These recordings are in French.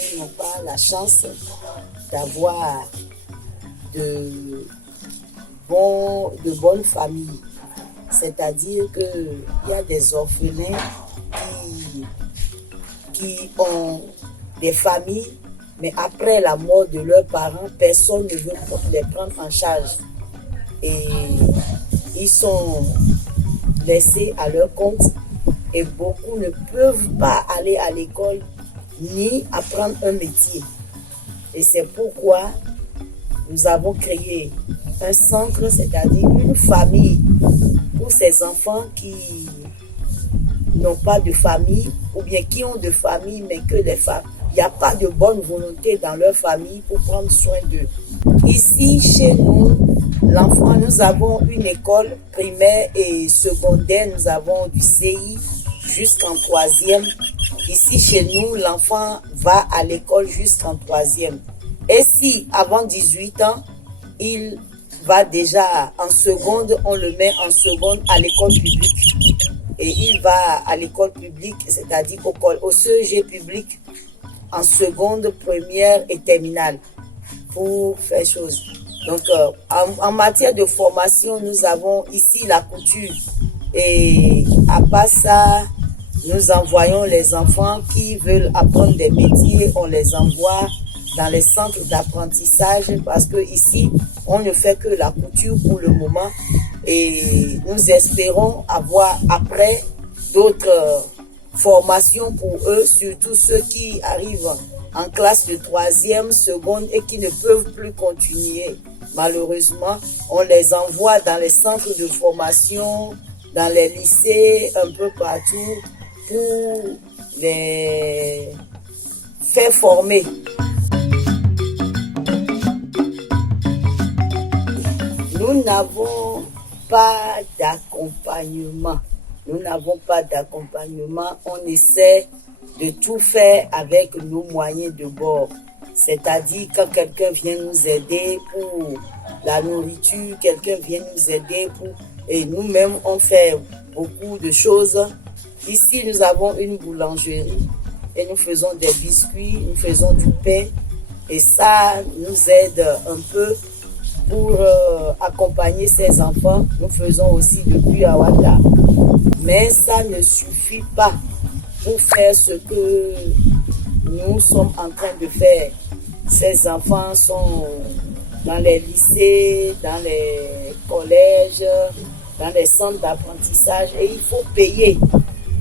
familles n'ont pas la chance d'avoir de bonnes familles. C'est-à-dire qu'il y a des orphelins qui ont des familles, mais après la mort de leurs parents, personne ne veut les prendre en charge. Et ils sont laissés à leur compte et beaucoup ne peuvent pas aller à l'école ni apprendre un métier. Et c'est pourquoi nous avons créé un centre, c'est-à-dire une famille pour ces enfants qui n'ont pas de famille ou bien qui ont de famille mais que les femmes, il n'y a pas de bonne volonté dans leur famille pour prendre soin d'eux. Ici, chez nous, l'enfant, nous avons une école primaire et secondaire, nous avons du CI jusqu'en 3e. Ici, chez nous, l'enfant va à l'école jusqu'en 3e. Et si, avant 18 ans, il va déjà en seconde, on le met en seconde à l'école publique. Et il va à l'école publique, c'est-à-dire au CEG public, en seconde, première et terminale, pour faire chose. Donc, en matière de formation, nous avons ici la couture. Et à part ça, nous envoyons les enfants qui veulent apprendre des métiers, on les envoie dans les centres d'apprentissage parce que ici, on ne fait que la couture pour le moment et nous espérons avoir après d'autres formations pour eux, surtout ceux qui arrivent en classe de 3e, seconde et qui ne peuvent plus continuer. Malheureusement, on les envoie dans les centres de formation, dans les lycées, un peu partout pour les faire former. Nous n'avons pas d'accompagnement. Nous n'avons pas d'accompagnement. On essaie de tout faire avec nos moyens de bord. C'est-à-dire quand quelqu'un vient nous aider pour la nourriture, quelqu'un vient nous aider pour... Et nous-mêmes, on fait beaucoup de choses. Ici, nous avons une boulangerie et nous faisons des biscuits, nous faisons du pain. Et ça nous aide un peu pour accompagner ces enfants. Nous faisons aussi le cuit-à-wata. Mais ça ne suffit pas pour faire ce que nous sommes en train de faire. Ces enfants sont dans les lycées, dans les collèges, dans les centres d'apprentissage et il faut payer.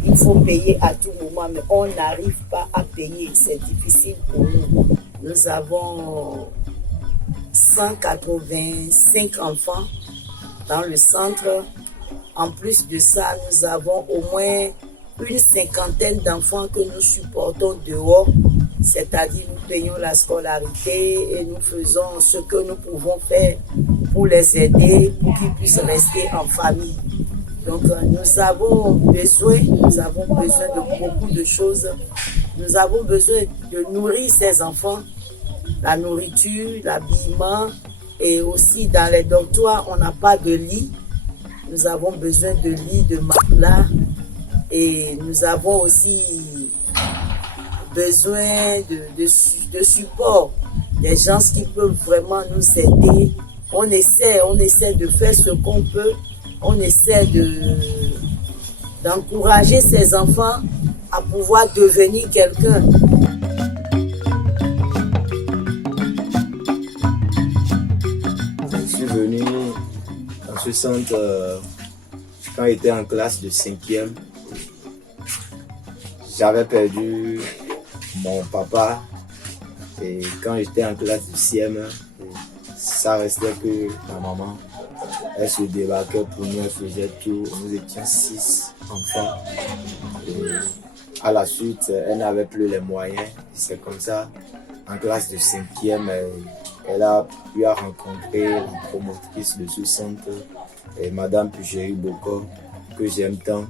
Il faut payer à tout moment, mais on n'arrive pas à payer. C'est difficile pour nous. Nous avons 185 enfants dans le centre. En plus de ça, nous avons au moins une cinquantaine d'enfants que nous supportons dehors, c'est-à-dire nous payons la scolarité et nous faisons ce que nous pouvons faire pour les aider, pour qu'ils puissent rester en famille. Donc nous avons besoin de beaucoup de choses. Nous avons besoin de nourrir ces enfants, la nourriture, l'habillement et aussi dans les dortoirs, on n'a pas de lit. Nous avons besoin de lits, de matelas et nous avons aussi besoin de support, des gens qui peuvent vraiment nous aider. On essaie de faire ce qu'on peut, on essaie d'encourager ces enfants à pouvoir devenir quelqu'un. Je suis venu dans ce centre quand j'étais en classe de 5e. J'avais perdu mon papa et quand j'étais en classe de 6e, ça restait que ma maman. Elle se débarquait pour nous, elle faisait tout. Nous étions 6 enfants. Et à la suite, elle n'avait plus les moyens. C'est comme ça, en classe de 5e, elle a pu rencontrer la promotrice de ce centre, Madame Pugéry Boko, que j'aime tant.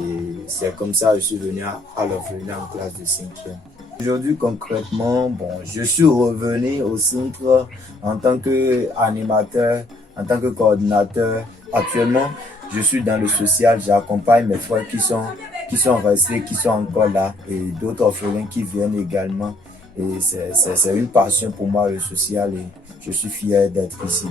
Et c'est comme ça que je suis venu à l'orphelinat en classe de 5e. Aujourd'hui, concrètement, je suis revenu au centre en tant qu'animateur, en tant que coordinateur. Actuellement, je suis dans le social, j'accompagne mes frères qui sont restés, qui sont encore là, et d'autres orphelins qui viennent également. Et c'est une passion pour moi, le social, et je suis fier d'être ici.